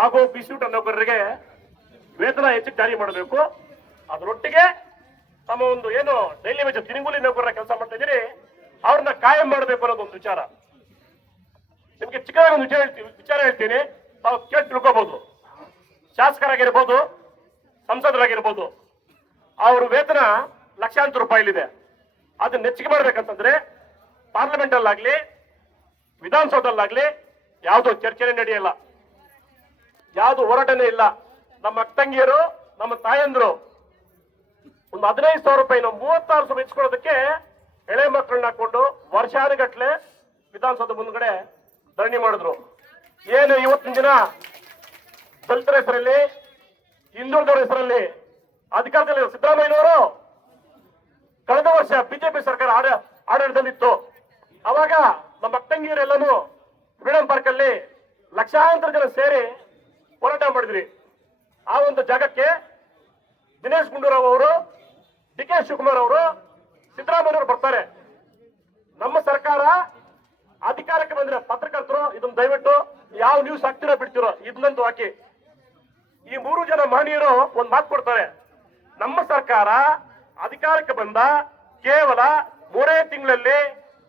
Speaker 1: ಹಾಗೂ ಬಿಸಿಯೂಟ ನೌಕರರಿಗೆ ವೇತನ ಹೆಚ್ಚು ಜಾರಿ ಮಾಡಬೇಕು. ಅದರೊಟ್ಟಿಗೆ ತಮ್ಮ ಒಂದು ಏನು ಡೈಲಿ ವೇಜ್ ತಿರುಗುಲಿ ನೌಕರರ ಕೆಲಸ ಮಾಡ್ತಾ ಇದ್ದೀರಿ, ಅವ್ರನ್ನ ಕಾಯಂ ಮಾಡಬೇಕು ಅನ್ನೋದು ಒಂದು ವಿಚಾರ. ನಿಮ್ಗೆ ಚಿಕ್ಕದಾಗಿ ಒಂದು ವಿಚಾರ ಹೇಳ್ತೀನಿ ವಿಚಾರ ಹೇಳ್ತೀನಿ. ತಾವು ಕೇಳಿ ತಿಳ್ಕೋಬಹುದು ಶಾಸಕರಾಗಿರ್ಬೋದು, ಸಂಸದರಾಗಿರ್ಬೋದು. ಅವ್ರ ವೇತನ ಲಕ್ಷಾಂತರ ರೂಪಾಯಿಲಿದೆ ಅದನ್ನ ನೆಚ್ಚಿಗೆ ಮಾಡ್ಬೇಕಂತಂದ್ರೆ ಪಾರ್ಲಿಮೆಂಟ್ ಅಲ್ಲಾಗ್ಲಿ ವಿಧಾನಸೌಧಲ್ಲಾಗ್ಲಿ ಯಾವುದೋ ಚರ್ಚೆನೆ ನಡೆಯಲ್ಲ. ಯಾವುದು ಹೋರಾಟನೇ ಇಲ್ಲ. ನಮ್ಮ ಅಕ್ಕಂಗಿಯರು ನಮ್ಮ ತಾಯಂದ್ರು ಒಂದು ಹದಿನೈದು ಸಾವಿರ ರೂಪಾಯಿನ ಮೂವತ್ತಾರು ಸಾವಿರ ಹೆಚ್ಚಿಕೊಳ್ಳೋದಕ್ಕೆ ಎಳೆ ಮಕ್ಕಳನ್ನ ಹಾಕೊಂಡು ವರ್ಷಾನುಗಟ್ಲೆ ವಿಧಾನಸೌಧ ಮುಂದ್ಗಡೆ ಧರಣಿ ಮಾಡಿದ್ರು. ಏನು ಇವತ್ತಿನ ದಿನ ದಲಿತರ ಹೆಸರಲ್ಲಿ, ಹಿಂದುಳಿದವರ ಹೆಸರಲ್ಲಿ ಅಧಿಕಾರದಲ್ಲಿ ಸಿದ್ದರಾಮಯ್ಯನವರು ಕಳೆದ ವರ್ಷ ಬಿಜೆಪಿ ಸರ್ಕಾರ ಆಡ, ಆಡಳಿತದಲ್ಲಿತ್ತು. ಅವಾಗ ನಮ್ಮ ಅಕ್ಕಂಗಿಯರೆಲ್ಲನೂ ಫ್ರೀಡಂ ಪಾರ್ಕ್ ಅಲ್ಲಿ ಲಕ್ಷಾಂತರ ಜನ ಸೇರಿ ಹೋರಾಟ ಮಾಡಿದ್ರಿ ಆ ಒಂದು ಜಾಗಕ್ಕೆ ದಿನೇಶ್ ಗುಂಡೂರಾವ್ ಅವರು ಡಿ ಕೆ ಶಿವಕುಮಾರ್ ಅವರು ಸಿದ್ದರಾಮಯ್ಯವರು ಬರ್ತಾರೆ. ನಮ್ಮ ಸರ್ಕಾರ ಅಧಿಕಾರಕ್ಕೆ ಬಂದ್ರೆ ಪತ್ರಕರ್ತರು, ಇದನ್ನ ದಯವಿಟ್ಟು ಯಾವ ನ್ಯೂಸ್ ಹಾಕ್ತಿರೋ ಬಿಡ್ತಿರೋ, ಇದನ್ನಂತೂ ಹಾಕಿ. ಈ ಮೂರು ಜನ ಮಹನೀಯರು ಒಂದು ಮಾತು ಕೊಡ್ತಾರೆ. ನಮ್ಮ ಸರ್ಕಾರ ಅಧಿಕಾರಕ್ಕೆ ಬಂದ ಕೇವಲ ಮೂರೇ ತಿಂಗಳಲ್ಲಿ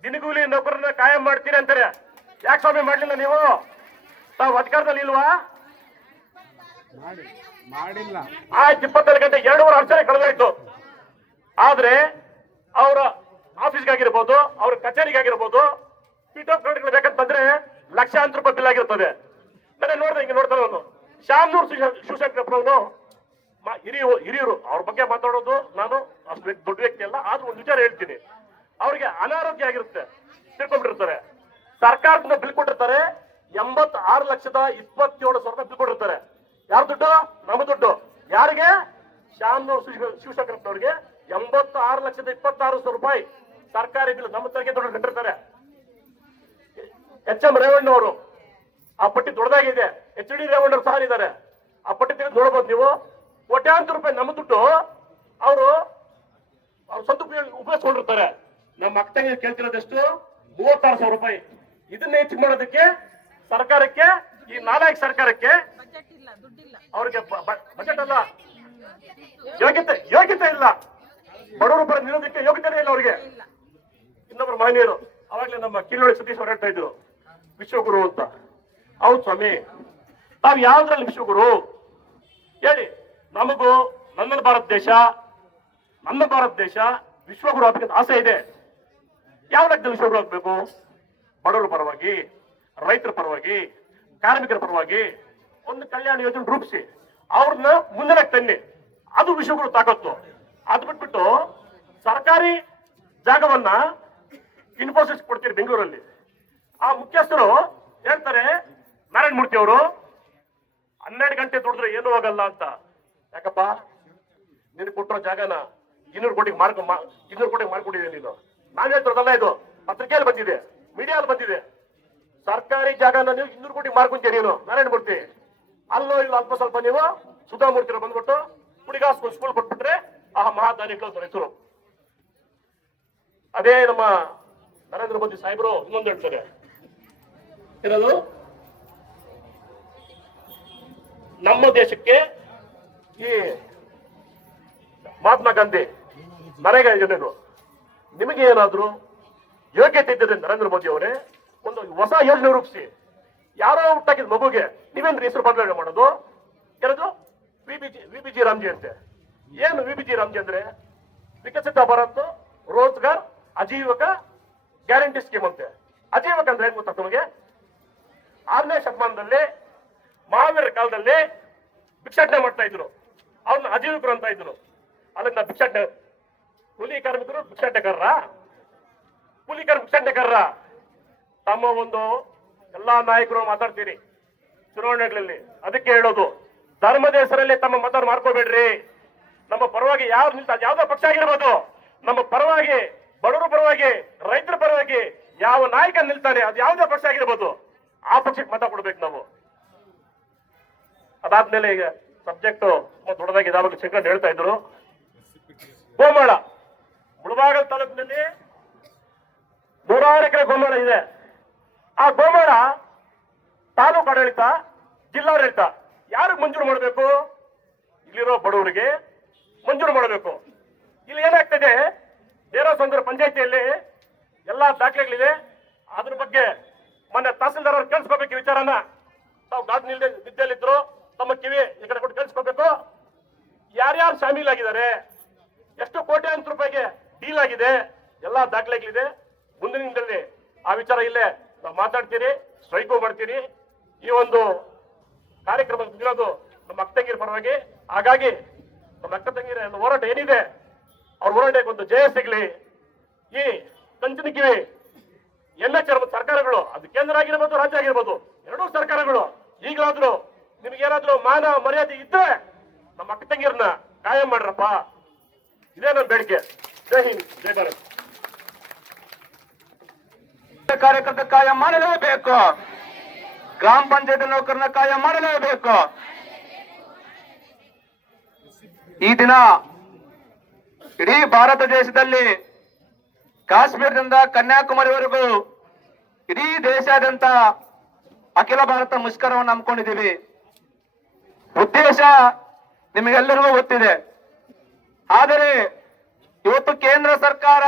Speaker 1: ದಿನಗೂಲಿ ನೌಕರನ್ನ ಕಾಯಂ ಮಾಡ್ತೀರಿ ಅಂತಾರೆ. ಯಾಕೆ ಸ್ವಾಮಿ ಮಾಡ್ಲಿಲ್ಲ ನೀವು? ತಾವು ಅಧಿಕಾರದಲ್ಲಿ ಇಲ್ವಾ? ಆಯ್ತು ಇಪ್ಪತ್ತೆರಡು ಗಂಟೆ ಎರಡೂವರೆ ವರ್ಷ ಕಳೆದಾಯ್ತು. ಆದ್ರೆ ಅವರ ಆಫೀಸ್ಗಾಗಿರ್ಬೋದು ಅವ್ರ ಕಚೇರಿಗಾಗಿರ್ಬೋದು ಪೀಠ ಬೇಕಂತ ಬಂದ್ರೆ ಲಕ್ಷಾಂತರ ರೂಪಾಯಿ ಬಿಲ್ ಆಗಿರ್ತದೆ. ನಾನು ನೋಡ್ದೆ ಹಿಂಗೆ ನೋಡ್ತಾರೆ ಅವನು. ಶಾಮನೂರ್ ಶಿವಶಂಕರಪ್ಪನವನು ಹಿರಿಯ ಹಿರಿಯರು ಅವ್ರ ಬಗ್ಗೆ ಮಾತಾಡೋದು ನಾನು ಅಷ್ಟು ದೊಡ್ಡ ವ್ಯಕ್ತಿ ಅಲ್ಲ, ಆದ್ರೂ ಒಂದು ವಿಚಾರ ಹೇಳ್ತೀನಿ. ಅವ್ರಿಗೆ ಅನಾರೋಗ್ಯ ಆಗಿರುತ್ತೆ ತಿಳ್ಕೊಂಡಿರ್ತಾರೆ ಸರ್ಕಾರದಿಂದ ಬಿಲ್ ಕೊಟ್ಟಿರ್ತಾರೆ ಎಂಬತ್ ಆರು ಲಕ್ಷದ ಇಪ್ಪತ್ತೇಳು ಸಾವಿರ ರೂಪಾಯಿ ಬಿಲ್ ಕೊಟ್ಟಿರ್ತಾರೆ. ಯಾರ ದುಡ್ಡು? ನಮ್ಮ ದುಡ್ಡು. ಯಾರಿಗೆ? ಶ್ಯಾಮ್ನವ್ರು ಶಿವಶಂಕರಪ್ಪನವ್ರಿಗೆ ಎಂಬತ್ತು ಆರು ಲಕ್ಷದ ಇಪ್ಪತ್ತಾರು ಸಾವಿರ ರೂಪಾಯಿ ಸರ್ಕಾರಿ ಬಿಲ್ ನಮ್ಮ ತೆರಿಗೆ ದುಡ್ಡು ಕಟ್ಟಿರ್ತಾರೆ. ಎಚ್ ಎಂ ರೇವಣ್ಣವರು, ಆ ಪಟ್ಟಿ ದೊಡ್ಡದಾಗಿದೆ. ಎಚ್ ಡಿ ರೇವಣ್ಣ ಸಹ ಇದ್ದಾರೆ. ಆ ಪಟ್ಟಿ ತೆಗೆದು ನೋಡಬಹುದು ನೀವು. ಕೋಟ್ಯಾಂತರ ರೂಪಾಯಿ ನಮ್ಮ ದುಡ್ಡು, ಅವರು ಅವ್ರ ಸ್ವಂತ ಉಪಯೋಗ ಉಪಯೋಗಿಸ್ಕೊಂಡಿರ್ತಾರೆ. ನಮ್ಮ ಅಕ್ಕ ತಂಗಿ ಕೇಳ್ತಿರೋದೆಷ್ಟು? ಮೂವತ್ತಾರು ಸಾವಿರ ರೂಪಾಯಿ. ಇದನ್ನ ಹೆಚ್ಚು ಮಾಡೋದಕ್ಕೆ ಸರ್ಕಾರಕ್ಕೆ, ಈ ನಾಲ್ಕು ಸರ್ಕಾರಕ್ಕೆ ಅವ್ರಿಗೆ ಬಜೆಟ್ ಅಲ್ಲ. ಯೋಗ್ಯತೆ ಯೋಗ್ಯತೆ ಇಲ್ಲ. ಬಡವರು ಬರ ನಿಲ್ಲೋದಕ್ಕೆ ಯೋಗ್ಯತೆ ಇಲ್ಲ ಅವ್ರಿಗೆ. ಇನ್ನೊಬ್ರು ಮಹನೀಯರು, ಅವಾಗಲೇ ನಮ್ಮ ಕಿಲೋಳಿ ಸತೀಶ್ ಅವರು ಹೇಳ್ತಾ ಇದ್ರು, ವಿಶ್ವಗುರು ಅಂತ. ಹೌದು ಸ್ವಾಮಿ, ತಾವ್ ಯಾವ್ದ್ರಲ್ಲಿ ವಿಶ್ವಗುರು? ಹೇಳಿ. ನಮಗೂ ನನ್ನ ಭಾರತ ದೇಶ, ನನ್ನ ಭಾರತ ದೇಶ ವಿಶ್ವಗುರು ಆಗ್ಬೇಕಂತ ಆಸೆ ಇದೆ. ಯಾವ ಲೆಕ್ಕದಲ್ಲಿ ವಿಶ್ವಗುರು ಆಗಬೇಕು? ಬಡವರ ಪರವಾಗಿ, ರೈತರ ಪರವಾಗಿ, ಕಾರ್ಮಿಕರ ಪರವಾಗಿ, ಒಂದು ಕಲ್ಯಾಣ ಯೋಜನೆ ರೂಪಿಸಿ, ಅವ್ರನ್ನ ಮುಂದೆ ತನ್ನಿ ಅದು ವಿಶ್ವಗುರು ತಾಕತ್ತು. ಅದು ಬಿಟ್ಬಿಟ್ಟು ಸರ್ಕಾರಿ ಜಾಗವನ್ನ ಇನ್ಫೋಸಿಸ್ ಕೊಡ್ತೀರಿ ಬೆಂಗಳೂರಲ್ಲಿ. ಆ ಮುಖ್ಯಸ್ಥರು ಹೇಳ್ತಾರೆ, ನಾರಾಯಣ ಮೂರ್ತಿ ಅವರು, ಹನ್ನೆರಡು ಗಂಟೆ ದುಡಿದ್ರೆ ಏನೂ ಆಗಲ್ಲ ಅಂತ. ಯಾಕಪ್ಪ? ನಿನ್ ಕೊಟ್ಟಿರೋ ಜಾಗನ ಇನ್ನೂರು ಕೋಟಿಗೆ ಮಾರ್ಕ್ ಇನ್ನೂರು ಕೋಟಿಗೆ ಮಾರ್ಕೊಟ್ಟಿದೆ ನೀನು. ನಾವ್ ಹೇಳ್ತಿರೋದಲ್ಲ ಇದು. ಪತ್ರಿಕೆಯಲ್ಲಿ ಬಂದಿದೆ. ಮೀಡಿಯಾದಲ್ಲಿ ಬಂದಿದೆ. ಸರ್ಕಾರಿ ಜಾಗನ ನೀವು ಇನ್ನೂರು ಕೋಟಿ ಮಾರ್ಕೊಂತೀಯ ನೀನು. ನಾರಾಯಣ ಮೂರ್ತಿ ಅಲ್ಲೋ ಇಲ್ಲ ಅಲ್ಪ ಸ್ವಲ್ಪ ನೀವು ಸುಧಾಮೂರ್ತಿ ಬಂದ್ಬಿಟ್ಟು ಹುಡುಗ ಸ್ಕೂಲ್ ಸ್ಕೂಲ್ ಕೊಟ್ಬಿಟ್ರೆ ಆ ಮಹಾದಾನಿಗಳು ಹೆಸರು ಅದೇ ನಮ್ಮ ನರೇಂದ್ರ ಮೋದಿ ಸಾಹೇಬರು ಇನ್ನೊಂದು ಹೇಳ್ತಾರೆ. ಏನದು? ನಮ್ಮ ದೇಶಕ್ಕೆ ಈ ಮಹಾತ್ಮ ಗಾಂಧಿ, ನರೇಗಾ ಯೋಜನೆಗಳು. ನಿಮಗೆ ಏನಾದರೂ ಯೋಗ್ಯತೆ ಇದ್ದರೆ ನರೇಂದ್ರ ಮೋದಿ ಅವರೇ, ಒಂದು ಹೊಸ ಯೋಜನೆ ರೂಪಿಸಿ. ಯಾರೋ ಹುಟ್ಟಾಕಿದ ಮಗುಗೆ ನೀವೇನು ಹೆಸರು ಬದಲಾವಣೆ ಮಾಡೋದು? ಏನದು V B G V B G Ramji ಅಂತೆ. ಏನು ವಿ ಬಿ ಜಿ ರಾಮ್ಜಿ ಅಂದ್ರೆ? ವಿಕಸಿತ ಭಾರತ್, ರೋಜ್ಗಾರ್, ಅಜೀವಕ ಗ್ಯಾರಂಟಿ ಸ್ಕೀಮ್ ಅಂತೆ. ಅಜೀವಕ ಅಂದ್ರೆ ಏನು ಗೊತ್ತಾ ನಮಗೆ? ಆರನೇ ಶತಮಾನದಲ್ಲಿ, ಮಹಾವೀರ ಕಾಲದಲ್ಲಿ ಭಿಕ್ಷಾಟನೆ ಮಾಡ್ತಾ ಇದ್ರು. ಅವ್ರನ್ನ ಅಜೀವಿಕರು ಅಂತ ಇದ್ರು. ಅದನ್ನ ಭಿಕ್ಷಾಟ ಕೂಲಿ ಕಾರ್ಮಿಕರು ಭಿಕ್ಷಾಟಕರ ಕೂಲಿ ಕಾರ್ಮಿಕ ತಮ್ಮ ಒಂದು ಎಲ್ಲಾ ನಾಯಕರು ಮಾತಾಡ್ತೀರಿ ಚುನಾವಣೆಗಳಲ್ಲಿ. ಅದಕ್ಕೆ ಹೇಳೋದು, ಧರ್ಮದ ಹೆಸರಲ್ಲಿ ತಮ್ಮ ಮತ ಮಾಡ್ಕೋಬೇಡ್ರಿ ನಮ್ಮ ಪರವಾಗಿ ಯಾರು ನಿಲ್ತ, ಯಾವ್ದೋ ಪಕ್ಷ ಆಗಿರ್ಬೋದು. ನಮ್ಮ ಪರವಾಗಿ, ಬಡವರ ಪರವಾಗಿ, ರೈತರ ಪರವಾಗಿ ಯಾವ ನಾಯಕ ನಿಲ್ತಾನೆ, ಅದು ಯಾವುದೇ ಪಕ್ಷ ಆಗಿರ್ಬೋದು, ಆ ಪಕ್ಷಕ್ಕೆ ಮತ ಕೊಡ್ಬೇಕು ನಾವು. ಅದಾದ್ಮೇಲೆ ಈಗ ಸಬ್ಜೆಕ್ಟ್ ದೊಡ್ಡದಾಗಿ ಇದಾವಾಗ ಶಂಕರ್ ಹೇಳ್ತಾ ಇದ್ರು. ಗೋಮಾಳ, ಮುಳಬಾಗಲ್ ತಾಲೂಕಿನಲ್ಲಿ ನೂರಾರು ಎಕರೆ ಗೋಮಾಳ ಇದೆ. ಆ ಗೋಮಾಳ ತಾಲೂಕು ಆಡಳಿತ, ಜಿಲ್ಲಾಡಳಿತ, ಯಾರಿಗೆ ಮಂಜೂರು ಮಾಡಬೇಕು? ಇಲ್ಲಿರೋ ಬಡವರಿಗೆ ಮಂಜೂರು ಮಾಡಬೇಕು. ಇಲ್ಲಿ ಏನಾಗ್ತದೆ? ಸಂದರ್ಭ ಪಂಚಾಯತಿಯಲ್ಲಿ ಎಲ್ಲಾ ದಾಖಲೆಗಳಿದೆ. ಅದ್ರ ಬಗ್ಗೆ ಮೊನ್ನೆ ತಹಸೀಲ್ದಾರ್ ಕೇಳಿಸ್ಕೋಬೇಕು ವಿಚಾರನ. ತಾವು ಗಾದ್ ನಿಲ್ದೆ ತಮ್ಮ ಕಿವಿ ಈ ಕಡೆ ಕೊಟ್ಟು ಕೇಳಿಸ್ಕೋಬೇಕು. ಯಾರ್ಯಾರು ಶಾಮೀಲಾಗಿದ್ದಾರೆ, ಎಷ್ಟು ಕೋಟ್ಯಾಂತರ ರೂಪಾಯಿಗೆ ಡೀಲ್ ಆಗಿದೆ, ಎಲ್ಲ ದಾಖಲೆಗಳಿದೆ. ಮುಂದಿನ ದಿನದಲ್ಲಿ ಆ ವಿಚಾರ ಇಲ್ಲೇ ನಾವು ಮಾತಾಡ್ತೀರಿ ಸ್ಟ್ರೈಕು ಮಾಡ್ತೀರಿ. ಈ ಒಂದು ಕಾರ್ಯಕ್ರಮ ಇರೋದು ನಮ್ಮ ಅಕ್ಕ ತಂಗಿರ ಪರವಾಗಿ. ಹಾಗಾಗಿ ನಮ್ಮ ಅಕ್ಕ ತಂಗಿರ ಹೋರಾಟ ಏನಿದೆ, ಅವ್ರ ಹೋರಾಟಕ್ಕೆ ಒಂದು ಜಯ ಸಿಗಲಿ. ಈ ಕಂಚಿನ ಕಿವಿ ಎಲ್ಲ ಸರ್ಕಾರಗಳು, ಅದು ಕೇಂದ್ರ ಆಗಿರ್ಬೋದು, ರಾಜ್ಯ ಆಗಿರ್ಬೋದು, ಎರಡೂ ಸರ್ಕಾರಗಳು ಈಗಲಾದ್ರೂ ನಿಮ್ಗೇನಾದ್ರೂ ಮಾನ ಮರ್ಯಾದೆ ಇದ್ರೆ ನಮ್ಮ ಅಕ್ಕ ತಂಗಿರ್ನ ಕಾಯಂ ಮಾಡ್ರಪ್ಪ. ಇದೇ ನನ್ನ ಬೇಡಿಕೆ. ಜೈ ಹಿಂದ್, ಜೈ ಭಾರತ್.
Speaker 5: ಕಾರ್ಯಕರ್ತ ಕಾಯ ಮಾಡಲೇಬೇಕು. ಗ್ರಾಮ ಪಂಚಾಯತ್ ನೌಕರನ ಕಾಯ ಮಾಡಲೇಬೇಕು. ಈ ದಿನ ಇಡೀ ಭಾರತ ದೇಶದಲ್ಲಿ ಕಾಶ್ಮೀರದಿಂದ ಕನ್ಯಾಕುಮಾರಿವರೆಗೂ ಇಡೀ ದೇಶಾದ್ಯಂತ ಅಖಿಲ ಭಾರತ ಮುಷ್ಕರವನ್ನು ಹಮ್ಮಿಕೊಂಡಿದ್ದೀವಿ. ಉದ್ದೇಶ ನಿಮಗೆಲ್ಲರಿಗೂ ಗೊತ್ತಿದೆ. ಆದರೆ ಇವತ್ತು ಕೇಂದ್ರ ಸರ್ಕಾರ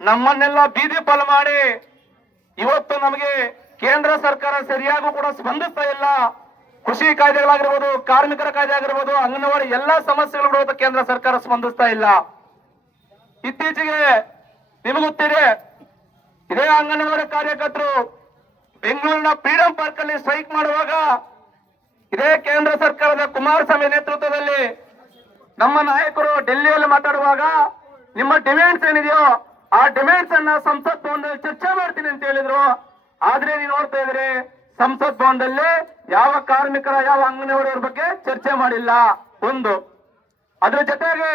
Speaker 5: ನಮ್ಮನ್ನೆಲ್ಲ ಬೀದಿ ಪಾಲು ಮಾಡಿ ಇವತ್ತು ನಮಗೆ ಕೇಂದ್ರ ಸರ್ಕಾರ ಸರಿಯಾಗೂ ಕೂಡ ಸ್ಪಂದಿಸ್ತಾ ಇಲ್ಲ. ಕೃಷಿ ಕಾಯ್ದೆಗಳಾಗಿರ್ಬೋದು, ಕಾರ್ಮಿಕರ ಕಾಯ್ದೆ ಆಗಿರ್ಬೋದು ಅಂಗನವಾಡಿ ಎಲ್ಲಾ ಸಮಸ್ಯೆಗಳು ಕೇಂದ್ರ ಸರ್ಕಾರ ಸ್ಪಂದಿಸ್ತಾ ಇಲ್ಲ. ಇತ್ತೀಚೆಗೆ ನಿಮಗೆ ಗೊತ್ತಿದೆ, ಇದೇ ಅಂಗನವಾಡಿ ಕಾರ್ಯಕರ್ತರು ಬೆಂಗಳೂರಿನ ಫ್ರೀಡಂ ಪಾರ್ಕ್ ಅಲ್ಲಿ ಸ್ಟ್ರೈಕ್ ಮಾಡುವಾಗ ಇದೇ ಕೇಂದ್ರ ಸರ್ಕಾರದ ಕುಮಾರಸ್ವಾಮಿ ನೇತೃತ್ವದಲ್ಲಿ ನಮ್ಮ ನಾಯಕರು ಡೆಲ್ಲಿಯಲ್ಲಿ ಮಾತಾಡುವಾಗ ನಿಮ್ಮ ಡಿಮ್ಯಾಂಡ್ಸ್ ಏನಿದೆಯೋ ಆ ಡಿಮ್ಯಾಂಡ್ಸ್ ಅನ್ನ ಸಂಸತ್ ಭವನದಲ್ಲಿ ಚರ್ಚೆ ಮಾಡ್ತೀನಿ ಅಂತ ಹೇಳಿದ್ರು. ಆದ್ರೆ ನೀವು ನೋಡ್ತಾ ಇದ್ರಿ ಸಂಸತ್ ಭವನದಲ್ಲಿ ಯಾವ ಕಾರ್ಮಿಕರ, ಯಾವ ಅಂಗನವಾಡಿಯವರ ಬಗ್ಗೆ ಚರ್ಚೆ ಮಾಡಿಲ್ಲ. ಒಂದು. ಅದ್ರ ಜೊತೆಗೆ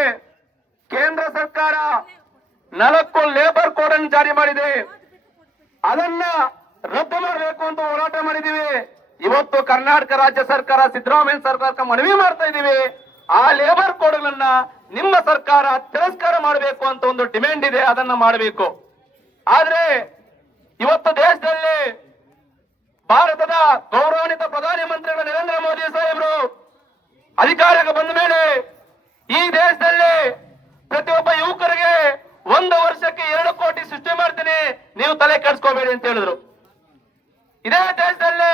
Speaker 5: ಕೇಂದ್ರ ಸರ್ಕಾರ ನಾಲ್ಕು ಲೇಬರ್ ಕೋಡ್ ಅನ್ನು ಜಾರಿ ಮಾಡಿದೆ. ಅದನ್ನ ರದ್ದು ಮಾಡಬೇಕು ಅಂತ ಹೋರಾಟ ಮಾಡಿದೀವಿ ಇವತ್ತು ಕರ್ನಾಟಕ ರಾಜ್ಯ ಸರ್ಕಾರ ಸಿದ್ದರಾಮಯ್ಯ ಸರ್ಕಾರಕ್ಕೆ ಮನವಿ ಮಾಡ್ತಾ ಇದ್ದೀವಿ. ಆ ಲೇಬರ್ ಕೋಡ್ಗಳನ್ನ ನಿಮ್ಮ ಸರ್ಕಾರ ತಿರಸ್ಕಾರ ಮಾಡಬೇಕು ಅಂತ ಒಂದು ಡಿಮ್ಯಾಂಡ್ ಇದೆ, ಅದನ್ನ ಮಾಡಬೇಕು. ಆದ್ರೆ ಇವತ್ತು ದೇಶದಲ್ಲಿ ಭಾರತದ ಗೌರವಾನ್ವಿತ ಪ್ರಧಾನಿ ಮಂತ್ರಿಗಳು ನರೇಂದ್ರ ಮೋದಿ ಸಾಹೇಬರು ಅಧಿಕಾರಕ್ಕೆ ಬಂದ ಮೇಲೆ ಈ ದೇಶದಲ್ಲಿ ಪ್ರತಿಯೊಬ್ಬ ಯುವಕರಿಗೆ ಒಂದು ವರ್ಷಕ್ಕೆ ಎರಡು ಕೋಟಿ ಸೃಷ್ಟಿ ಮಾಡ್ತೀನಿ, ನೀವು ತಲೆ ಕೆಡಿಸ್ಕೋಬೇಡಿ ಅಂತ ಹೇಳಿದ್ರು. ಇದೇ ದೇಶದಲ್ಲಿ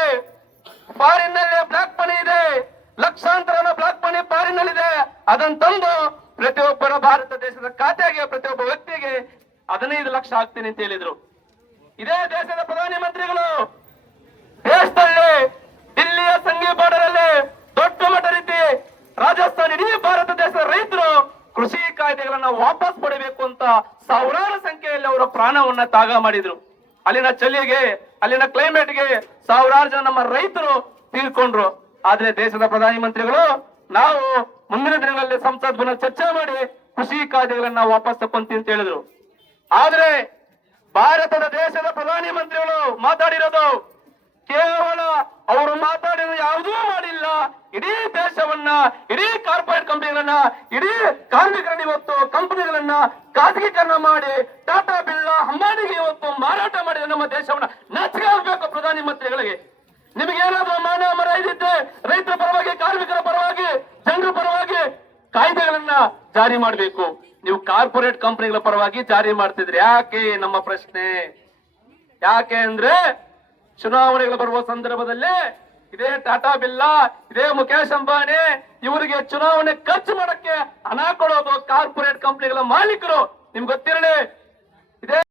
Speaker 5: ಫಾರಿನ್ನಲ್ಲಿ ಬ್ಲಾಕ್ ಮನಿ ಇದೆ. ಲಕ್ಷಾಂತರ ಬ್ಲಾಕ್ ಮನಿ ಫಾರಿನ್ನಲ್ಲಿ ಇದೆ ಅದನ್ನ ತಂದು ಪ್ರತಿಯೊಬ್ಬರ ಭಾರತ ದೇಶದ ಖಾತೆಗೆ, ಪ್ರತಿಯೊಬ್ಬ ವ್ಯಕ್ತಿಗೆ ಹದಿನೈದು ಲಕ್ಷ ಆಗ್ತೀನಿ ಅಂತ ಹೇಳಿದ್ರು. ಇದೇ ದೇಶದ ಪ್ರಧಾನಿ ಮಂತ್ರಿಗಳು, ದೇಶದಲ್ಲಿ ದಿಲ್ಲಿಯ ಸಂಘಿ ಬಾರ್ಡರ್ ಅಲ್ಲಿ ದೊಡ್ಡ ಮಟ್ಟ ರೀತಿ ರಾಜಸ್ಥಾನ, ಇಡೀ ಭಾರತ ದೇಶದ ರೈತರು ಕೃಷಿ ಕಾಯ್ದೆಗಳನ್ನ ವಾಪಸ್ ಪಡಿಬೇಕು ಅಂತ ಸಾವಿರಾರು ಸಂಖ್ಯೆಯಲ್ಲಿ ಅವರ ಪ್ರಾಣವನ್ನ ತ್ಯಾಗ ಮಾಡಿದ್ರು. ಅಲ್ಲಿನ ಚಳಿಗೆ, ಅಲ್ಲಿನ ಕ್ಲೈಮೇಟ್ಗೆ ಸಾವಿರಾರು ಜನ ನಮ್ಮ ರೈತರು ತೀರ್ಕೊಂಡ್ರು ಆದ್ರೆ ದೇಶದ ಪ್ರಧಾನಿ ಮಂತ್ರಿಗಳು, ನಾವು ಮುಂದಿನ ದಿನಗಳಲ್ಲಿ ಸಂಸತ್ ಭವನ ಚರ್ಚೆ ಮಾಡಿ ಕೃಷಿ ಕಾಯ್ದೆಗಳನ್ನ ವಾಪಸ್ ತಕ್ಕೊಂತೀನಿ ಅಂತ ಹೇಳಿದ್ರು. ಆದ್ರೆ ಭಾರತದ ದೇಶದ ಪ್ರಧಾನಿ ಮಂತ್ರಿಗಳು ಮಾತಾಡಿರೋದು ಕೇವಲ ಅವರು ಮಾತಾಡಿರೋ ಯಾವುದೂ ಮಾಡಿಲ್ಲ. ಇಡೀ ದೇಶವನ್ನ, ಇಡೀ ಕಾರ್ಪೊರೇಟ್ ಕಂಪನಿಗಳನ್ನ ಇಡೀ ಕಾರ್ಮಿಕರನ್ನ ಇವತ್ತು ಕಂಪನಿಗಳನ್ನ ಖಾಸಗೀಕರಣ ಮಾಡಿ ಟಾಟಾ ಬಿರ್ಲಾ ಅಂಬಾನಿಗೆ ಇವತ್ತು ಮಾರಾಟ ಮಾಡಿದ ನಮ್ಮ ದೇಶವನ್ನ ನಾಚಿಕೆ ಆಗ್ಬೇಕು ಪ್ರಧಾನಿ ಮಂತ್ರಿಗಳಿಗೆ. ನಿಮಗೇನಾದ್ರೂ ಮಾನ ಮರ ಇದ್ದಿದ್ದೆ ರೈತರ ಪರವಾಗಿ, ಕಾರ್ಮಿಕರ ಪರವಾಗಿ, ಜನರ ಪರವಾಗಿ ಕಾಯ್ದೆಗಳನ್ನ ಜಾರಿ ಮಾಡಬೇಕು. ನೀವು ಕಾರ್ಪೊರೇಟ್ ಕಂಪನಿಗಳ ಪರವಾಗಿ ಜಾರಿ ಮಾಡ್ತಿದ್ರಿ ಯಾಕೆ ನಮ್ಮ ಪ್ರಶ್ನೆ? ಯಾಕೆ ಅಂದ್ರೆ ಚುನಾವಣೆಗಳು ಬರುವ ಸಂದರ್ಭದಲ್ಲಿ ಇದೇ ಟಾಟಾ ಬಿಲ್ಲಾ, ಇದೇ ಮುಖೇಶ್ ಅಂಬಾನಿ, ಇವರಿಗೆ ಚುನಾವಣೆ ಖರ್ಚು ಮಾಡಕ್ಕೆ ಹಣ ಕೊಡೋದು ಕಾರ್ಪೊರೇಟ್ ಕಂಪನಿಗಳ ಮಾಲೀಕರು. ನಿಮ್ಗೆ ಗೊತ್ತಿರಲಿ?